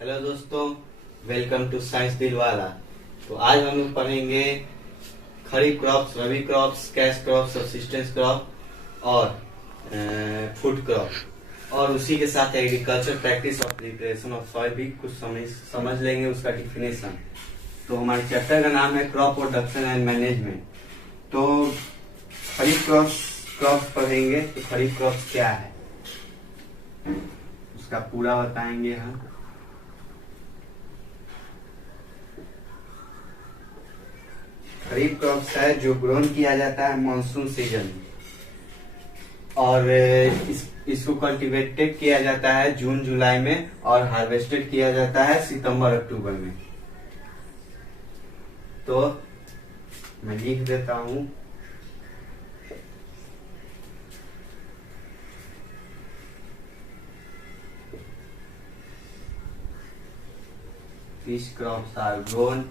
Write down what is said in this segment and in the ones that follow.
Hello दोस्तों, welcome to science दिलवाला। तो आज हम लोग पढ़ेंगे kharif crops, rabi crops, cash crops, subsistence crop और फूड क्रॉप, और उसी के साथ agriculture practice of preparation of soil भी कुछ समझ लेंगे, उसका डिफिनेशन। तो हमारे चैप्टर का नाम है क्रॉप प्रोडक्शन एंड मैनेजमेंट। तो खरीफ क्रॉप्स पढ़ेंगे। तो खरीफ क्रॉप्स क्या है उसका पूरा बताएंगे हम। खरीफ क्रॉप्स है जो ग्रोन किया जाता है मानसून सीजन में, और इसको कल्टीवेटेड किया जाता है जून जुलाई में, और हार्वेस्टेड किया जाता है सितंबर अक्टूबर में। तो मैं लिख देता हूं, these crops are grown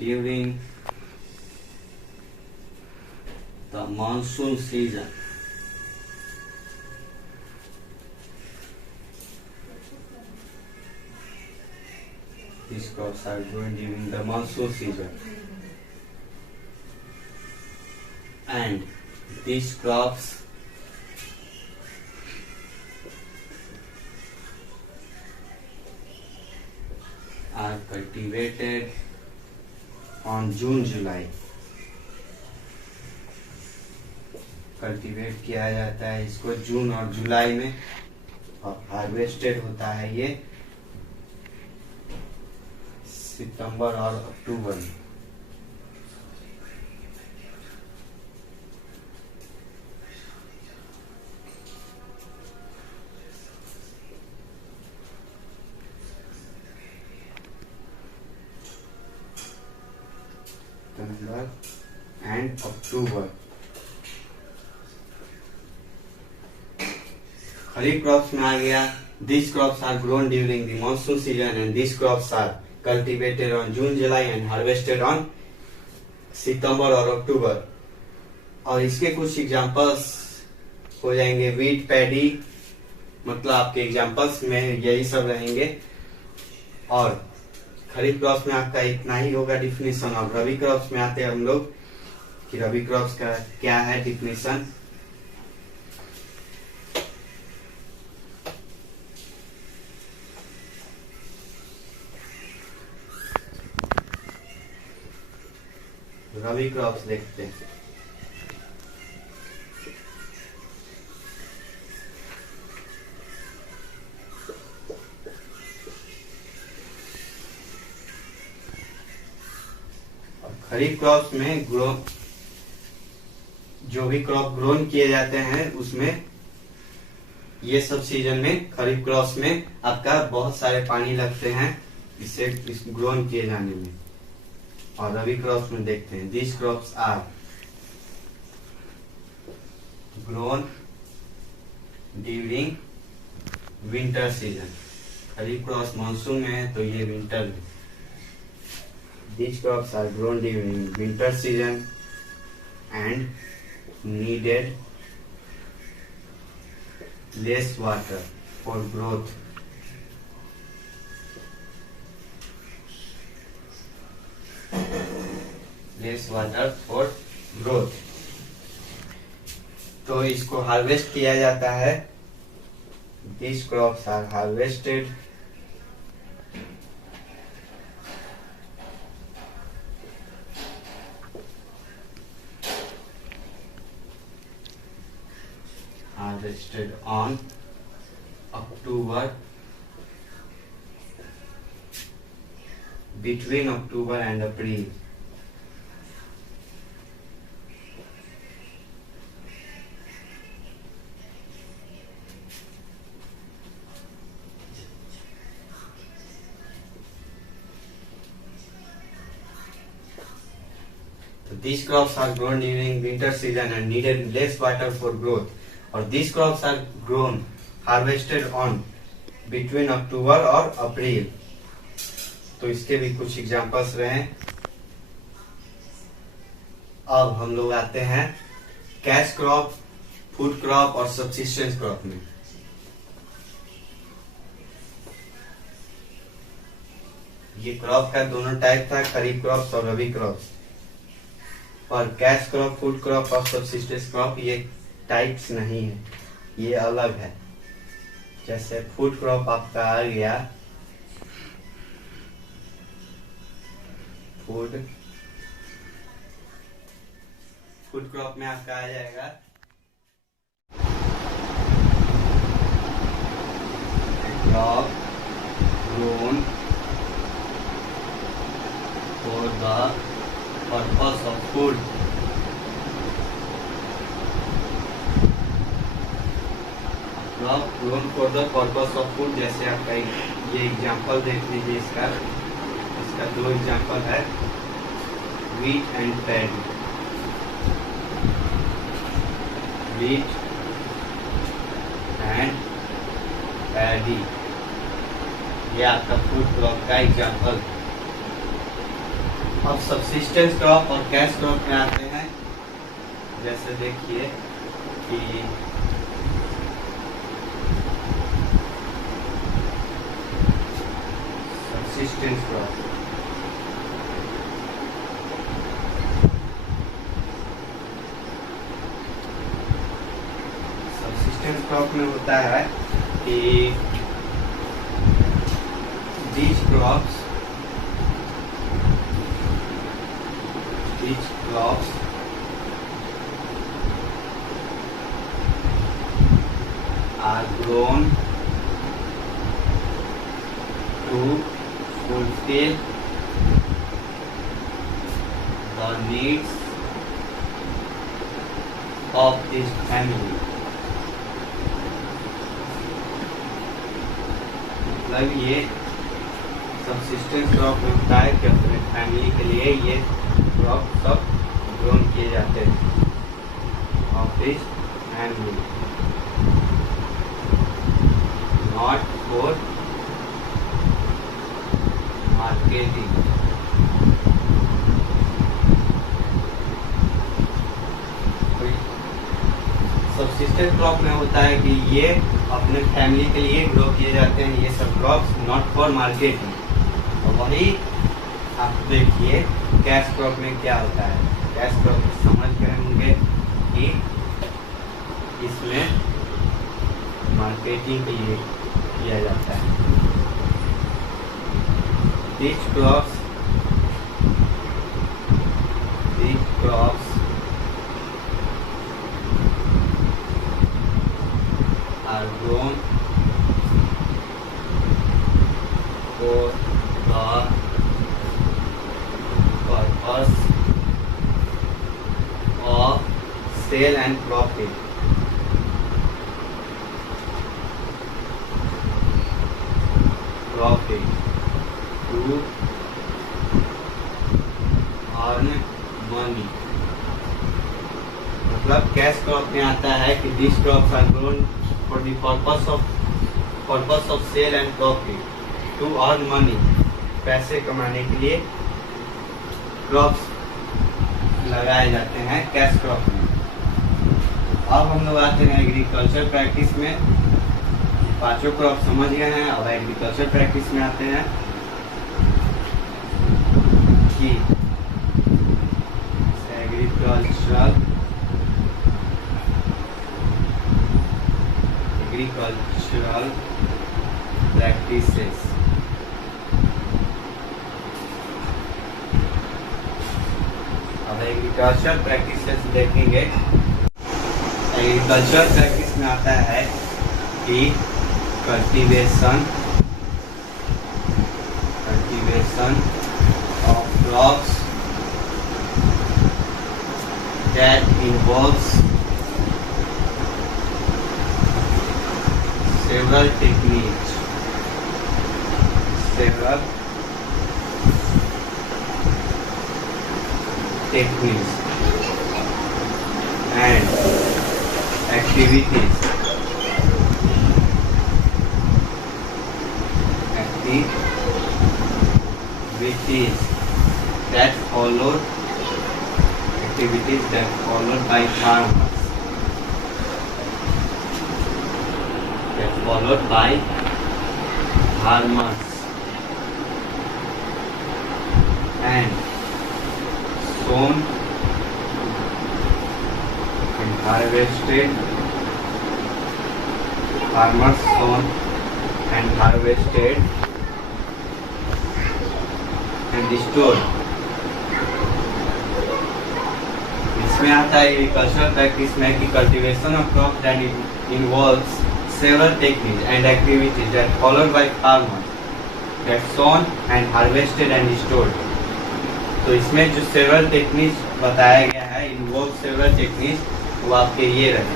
during the monsoon season. These crops are grown during the monsoon season, and these crops are cultivated on June July। Cultivate किया जाता है इसको जून और जुलाई में, और हार्वेस्टेड होता है ये सितंबर और अक्टूबर में। सितंबर एंड अक्टूबर। खरीफ क्रॉप्स में आ गया, these crops are grown during the monsoon season and these crops are cultivated on June July and harvested on सितंबर और अक्टूबर। और इसके कुछ एग्जांपल्स हो जाएंगे वीट, पैडी, मतलब आपके एग्जांपल्स में यही सब रहेंगे। और खरीफ क्रॉप्स में आपका इतना ही होगा डिफिनेशन। और रबी क्रॉप्स में आते हैं हम लोग कि रबी क्रॉप्स का क्या है डिफिनेशन। रबी क्रॉप्स देखते हैं। खरीफ क्रॉप्स में जो भी क्रॉप ग्रोन किए जाते हैं उसमें ये सब सीजन में खरीफ क्रॉप्स में आपका बहुत सारे पानी लगते हैं इसे ग्रोन किए जाने में। और रबी क्रॉप्स में देखते हैं, these crops are grown during winter season। Kharif crops monsoon में है तो ये विंटर में। These crops are grown during winter season and needed less water for growth। Less water for growth। तो इसको हार्वेस्ट किया जाता है। These crops are harvested on October, between October and April। These crops are grown during winter season and needed less water for growth। और these crops are grown harvested on between October और अप्रैल। तो इसके भी कुछ examples रहे। अब हम लोग आते हैं कैश क्रॉप, फूड क्रॉप और सब्सिस्टेंस क्रॉप में। ये क्रॉप का दोनों टाइप था, खरीफ क्रॉप और रबी क्रॉप। और कैश क्रॉप, फूड क्रॉप और सब्सिस्टेंस क्रॉप ये टाइप्स नहीं है, ये अलग है। जैसे फूड क्रॉप आपका आ गया, फूड क्रॉप में आपका आ जाएगा crop grown for the purpose of food. Crop grown for the purpose of food, जैसे आपका ये एग्जांपल देख लीजिए, इसका दो एग्जांपल है, wheat and paddy। wheat and paddy ये आपका फूड क्रॉप का एग्जांपल। अब सब्सिस्टेंस क्रॉप और कैश क्रॉप में आते हैं। जैसे देखिए कि सब्सिस्टेंस क्रॉप, क्रॉप में होता है कि these crops are grown to fulfill the needs of this family। मतलब ये सब्सिस्टेंस क्रॉप होता है कि अपने फैमिली के लिए ये क्रॉप सब ग्रोन किए जाते हैं of this family, not for marketing. Subsistence crop में होता है कि ये अपने फैमिली के लिए ग्रो किए जाते हैं, ये सब क्रॉप्स, नॉट फॉर मार्केटिंग। और वही आप देखिए कैश क्रॉप में क्या होता है। कैश क्रॉप समझ गए होंगे कि इसमें मार्केटिंग के लिए किया जाता है। These crops are grown for the purpose of sale and profit। to earn money। मतलब कैश क्रॉप में आता है कि this crops are grown for the purpose of sale and profit, to earn money, पैसे कमाने के लिए क्रॉप्स लगाए जाते हैं कैश क्रॉप में। अब हम लोग आते हैं एग्रीकल्चर प्रैक्टिस में। पांचों क्रॉप समझ गए हैं, अब एग्रीकल्चर प्रैक्टिस में आते हैं कि एग्रीकल्चरल प्रैक्टिसेस। अब एग्रीकल्चर प्रैक्टिसेस देखेंगे। एग्रीकल्चर प्रैक्टिस में आता है कि cultivation of crops that involves several techniques and activities that followed by farmers, and sown and harvested. Farmers sown and harvested and stored. इसमें आता है एग्रीकल्चर प्रैक्टिस में कि cultivation of crop that involves several techniques and activities that followed by farmers that sown and harvested and stored. तो इसमें जो several techniques बताया गया है, involve several techniques, वो आपके ये रहे.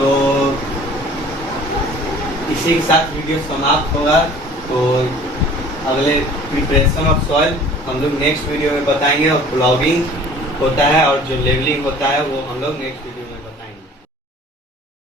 तो इसी के साथ वीडियो समाप्त होगा. तो अगले प्रिपरेशन ऑफ सॉइल हम लोग नेक्स्ट वीडियो में बताएंगे, और प्लॉगिंग होता है और जो लेवलिंग होता है वो हम लोग नेक्स्ट वीडियो में